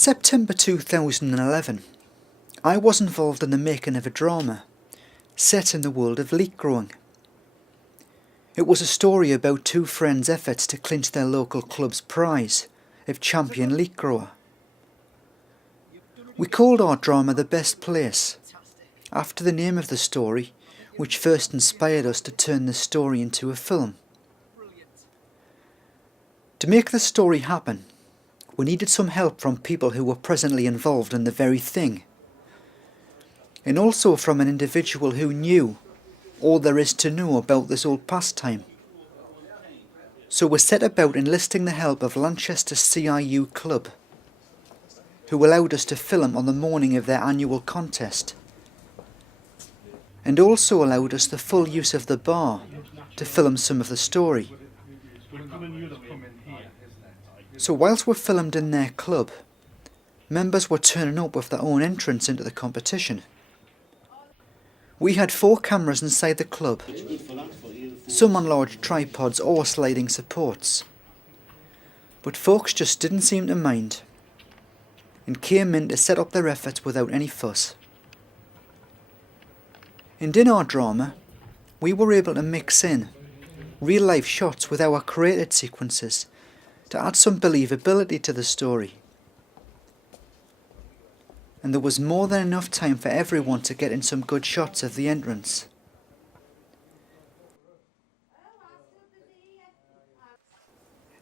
September 2011, I was involved in the making of a drama set in the world of leek growing. It was a story about two friends' efforts to clinch their local club's prize of champion leek grower. We called our drama The Best Place, after the name of the story, which first inspired us to turn the story into a film. To make the story happen, we needed some help from people who were presently involved in the very thing, and also from an individual who knew all there is to know about this old pastime. So we set about enlisting the help of Lanchester CIU Club, who allowed us to film on the morning of their annual contest, and also allowed us the full use of the bar to film some of the story. So whilst we filmed in their club, members were turning up with their own entrance into the competition. We had 4 cameras inside the club, some on large tripods or sliding supports. But folks just didn't seem to mind, and came in to set up their efforts without any fuss. And in our drama, we were able to mix in real-life shots with our created sequences to add some believability to the story. And there was more than enough time for everyone to get in some good shots of the entrance.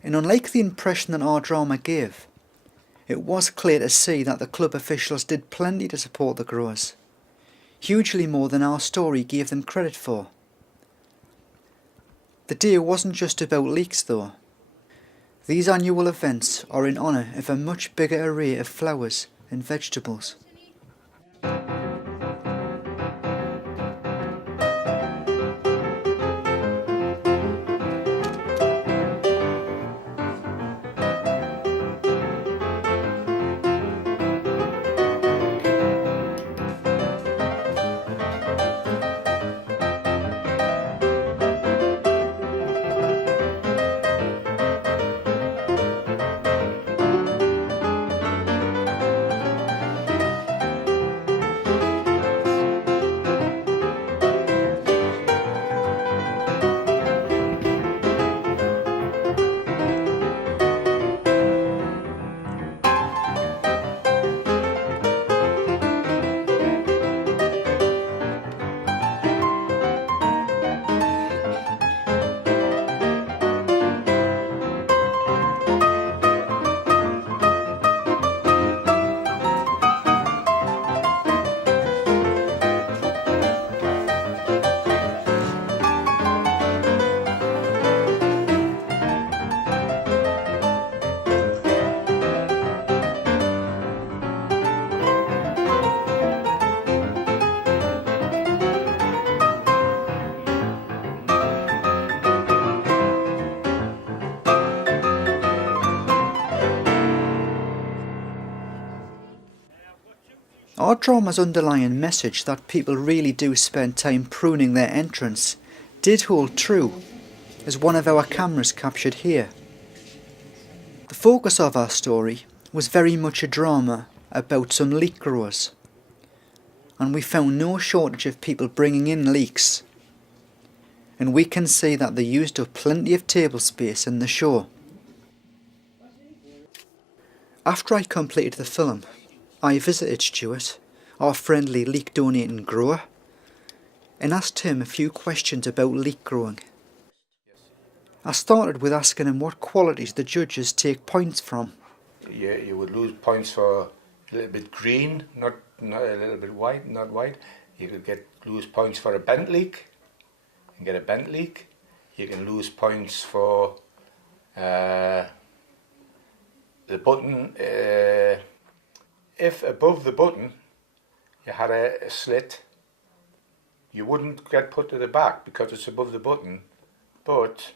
And unlike the impression that our drama gave, it was clear to see that the club officials did plenty to support the growers, hugely more than our story gave them credit for. The day wasn't just about leeks though. These annual events are in honour of a much bigger array of flowers and vegetables. Our drama's underlying message that people really do spend time pruning their entrance did hold true, as one of our cameras captured here. The focus of our story was very much a drama about some leek growers, and we found no shortage of people bringing in leeks, and we can see that they used up plenty of table space in the show. After I completed the film, I visited Stuart, our friendly leek donating grower, and asked him a few questions about leek growing. I started with asking him what qualities the judges take points from. You would lose points for a little bit green, not a little bit white, not white. You could lose points for a bent leek, and get a bent leek. You can lose points for the button. If above the button you had a slit, you wouldn't get put to the back because it's above the button, but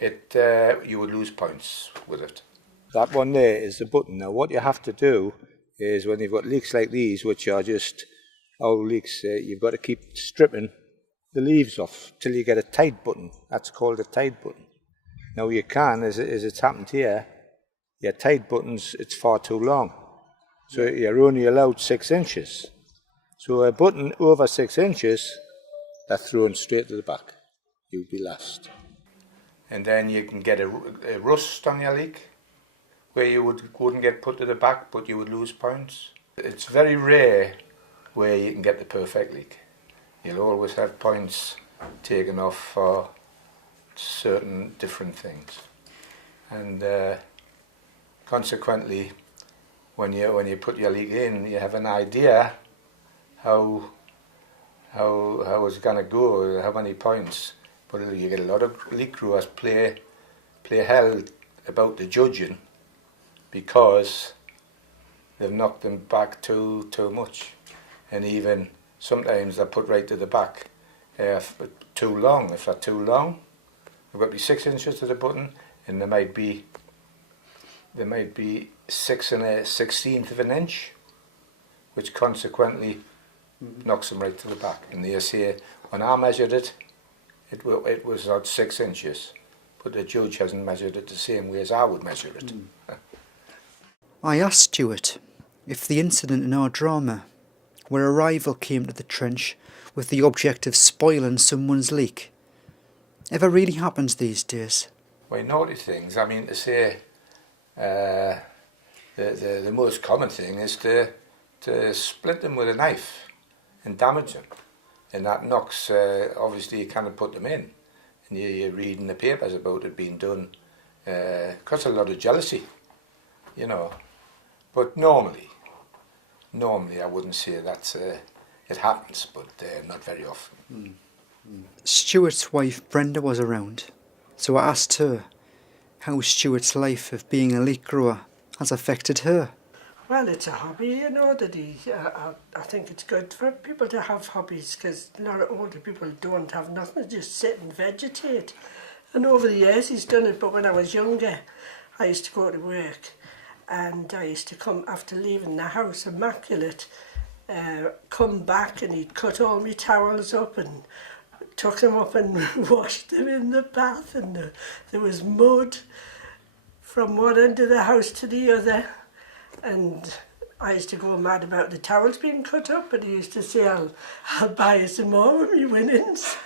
you would lose points with it. That one there is the button. Now what you have to do is when you've got leeks like these, which are just old leeks, you've got to keep stripping the leaves off till you get a tight button. That's called a tight button. Now you can, as it's happened here, Your tight buttons, it's far too long. So you're only allowed 6 inches. So a button over 6 inches, that's thrown straight to the back. You'll be last. And then you can get a rust on your leek, where you wouldn't get put to the back, but you would lose points. It's very rare where you can get the perfect leek. You'll always have points taken off for certain different things. And consequently, when you put your leek in, you have an idea how it's going to go, how many points. But you get a lot of leek growers play hell about the judging because they've knocked them back too much, and even sometimes they're put right to the back too long. If they're too long, they've got to be 6 inches to the button, and they might be 6 1/16 of an inch, which consequently knocks them right to the back. And they say, when I measured it, it was about 6 inches, but the judge hasn't measured it the same way as I would measure it. I asked Stuart if the incident in our drama, where a rival came to the trench with the object of spoiling someone's leek, ever really happens these days. Well, naughty things, I mean to say, the most common thing is to split them with a knife and damage them. And that knocks, obviously you cannot put them in. And you read in the papers about it being done, because a lot of jealousy, you know. But normally I wouldn't say that it happens, but not very often. Stuart's wife Brenda was around, so I asked her how Stuart's life of being a leek grower has affected her. Well, it's a hobby, you know, that I think it's good for people to have hobbies, because a lot of older people don't have nothing, just sit and vegetate. And over the years he's done it, but when I was younger, I used to go to work, and I used to come after leaving the house immaculate, come back and he'd cut all my towels up and took them up and washed them in the bath, and there was mud from one end of the house to the other. And I used to go mad about the towels being cut up, and he used to say, I'll buy you some more of my winnings.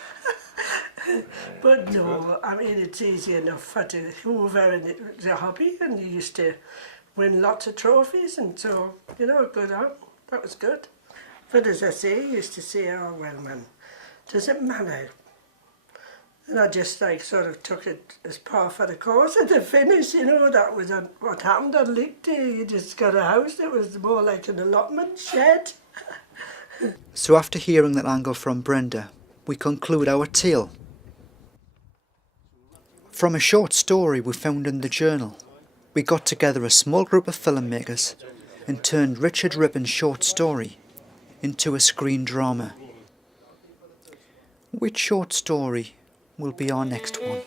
But no, I mean, it's easy enough for to hoover, and it was a hobby, and he used to win lots of trophies, and so, you know, good on. That was good. But as I say, he used to say, oh, well, man, doesn't matter. And I just sort of took it as par for the course at the finish, you know. That was what happened on Leek Day. You just got a house that was more like an allotment shed. So after hearing that angle from Brenda, we conclude our tale. From a short story we found in the journal, we got together a small group of filmmakers and turned Richard Rippon's short story into a screen drama. Which short story will be our next one?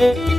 Thank you.